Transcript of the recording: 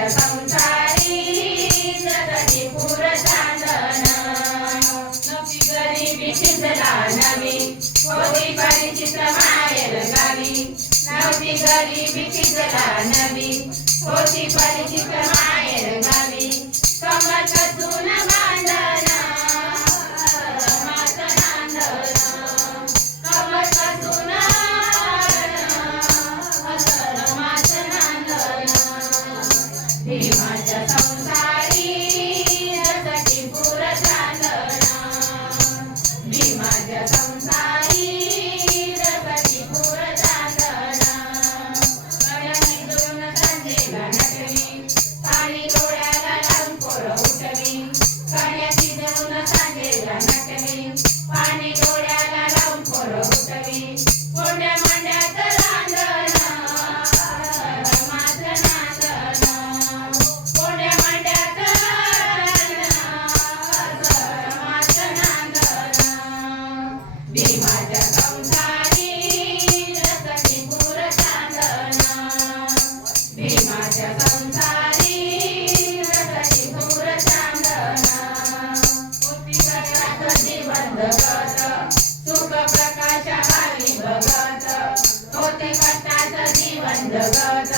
भीमाच्या संसारी जगती पुर चांदण नवी गरिबी शिजला नवी होती परिचित माहेर गावी नव्हती गरिबी शिजला नवी होती परिचित माहेर गावी कमर कसून बांधण रमाचं नांदण कमर कसून रमाचं नांदण भीमाच्या संसारी जगती पुर चांदण भीमाच्या संसारी जगती पुर चांदण कळणी दोन सांजेला नटवी पाणी डोळ्याला लावून पोरं उठवी कळ्याची दोन सांजेला नटवी पाणी डोळ्याला लावून पोरं उठवी कोंड्या मांड्यात रांधण रमाचं नांदण कोंड्या मांड्यात रमाचं नांदण भीमाच्या संसारी जगती पुर चांदण भीमाच्या संसारी जगती पुर चांदण होती कटाचं जीवन जगत सुख प्रकाश भावी भगत होते कष्टाचं जीवन जगत